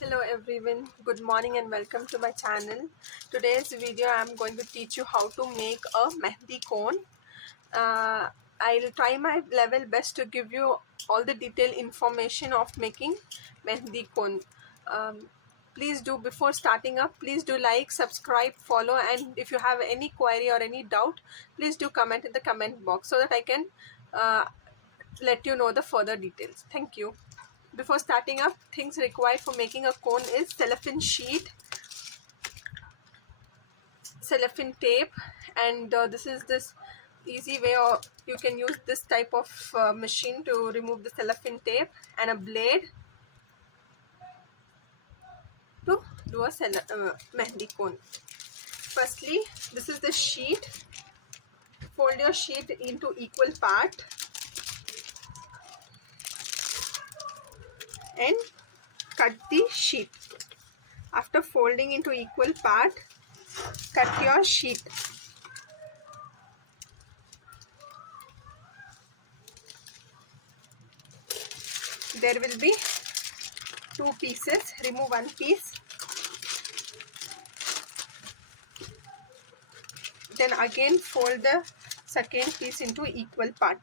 Hello everyone, good morning and welcome to my channel. Today's video I am going to teach you how to make a mehndi cone. I'll try my level best to give you all the detailed information of making mehndi cone. Um, please do, before starting up, please do like, subscribe, follow, and if you have any query or any doubt, please do comment in the comment box so that I can uh, let you know the further details. Thank you. Before starting up, things required for making a cone is cellophane sheet, cellophane tape, and this easy way, or you can use this type of machine to remove the cellophane tape, and a blade to do a mehndi cone. Firstly, this is the sheet. Fold your sheet into equal part and cut the sheet. After folding into equal part, cut your sheet. There will be two pieces. Remove one piece, then again fold the second piece into equal part,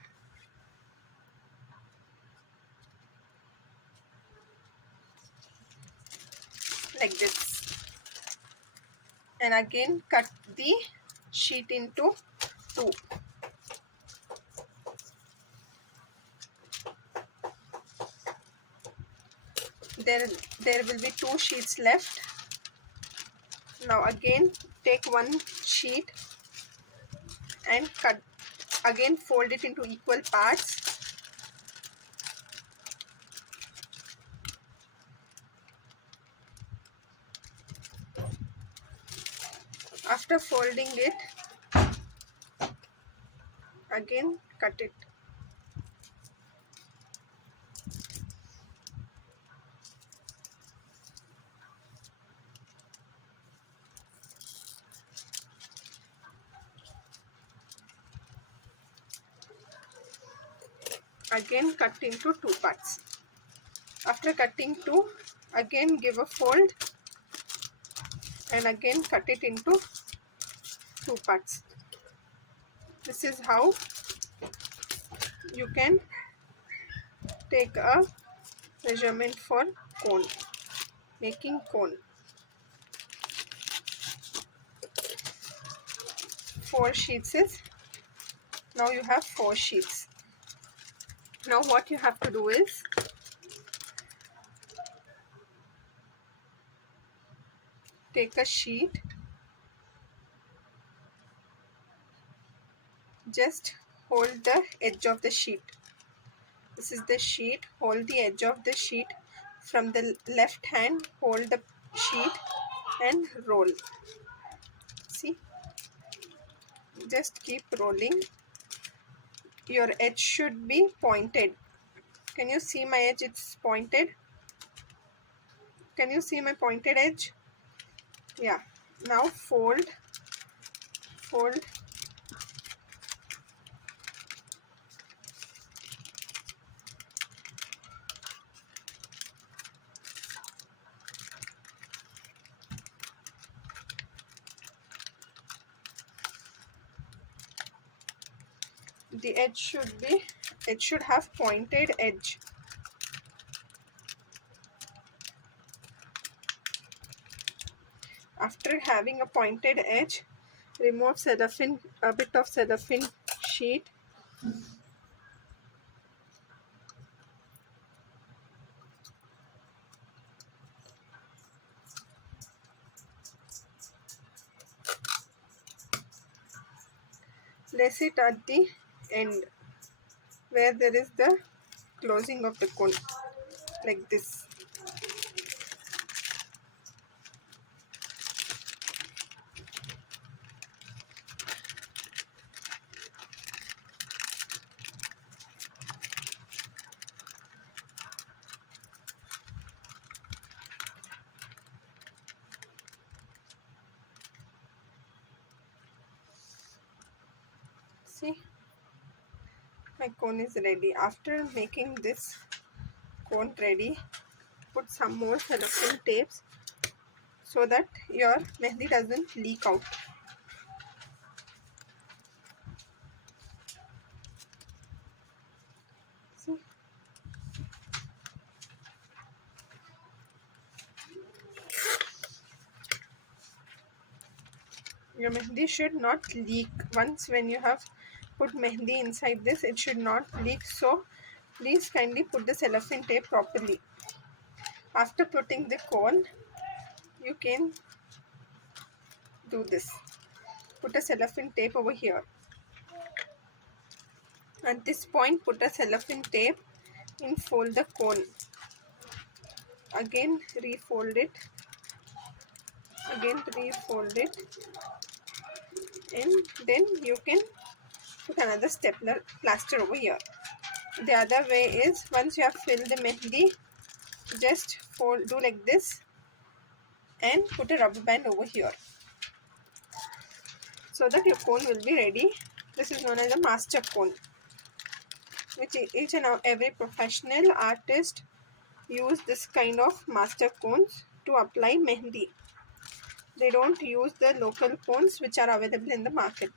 like this, and again cut the sheet into two. There will be two sheets left. Now again take one sheet and cut, again fold it into equal parts. After folding it, again cut it. Again cut into two parts. After cutting two, again give a fold and again cut it into two parts. This is how you can take a measurement for cone, making cone. 4 sheets is, now you have 4 sheets. Now what you have to do is, take a sheet, just hold the edge of the sheet. This is the sheet. Hold the edge of the sheet. From the left hand, hold the sheet and roll. See, just keep rolling. Your edge should be pointed. Can you see my edge? It's pointed. Can you see my pointed edge? Yeah. Now fold. The edge should be, it should have pointed edge. After having a pointed edge, remove cellophane, a bit of cellophane sheet. Place it at the end where there is the closing of the cone, like this. See, my cone is ready. After making this cone ready, put some more cellophane tapes so that your mehndi doesn't leak out. See? Your mehndi should not leak. Once when you have put mehndi inside this, it should not leak. So please kindly put the cellophane tape properly. After putting the cone, you can do this. Put a cellophane tape over here. At this point, put a cellophane tape and fold the cone. Again refold it. Again refold it. And then you can put another stapler plaster over here. The other way is, once you have filled the mehndi, just fold, do like this and put a rubber band over here so that your cone will be ready. This is known as a master cone, which each and every professional artist use this kind of master cones to apply mehndi. They don't use the local cones which are available in the market.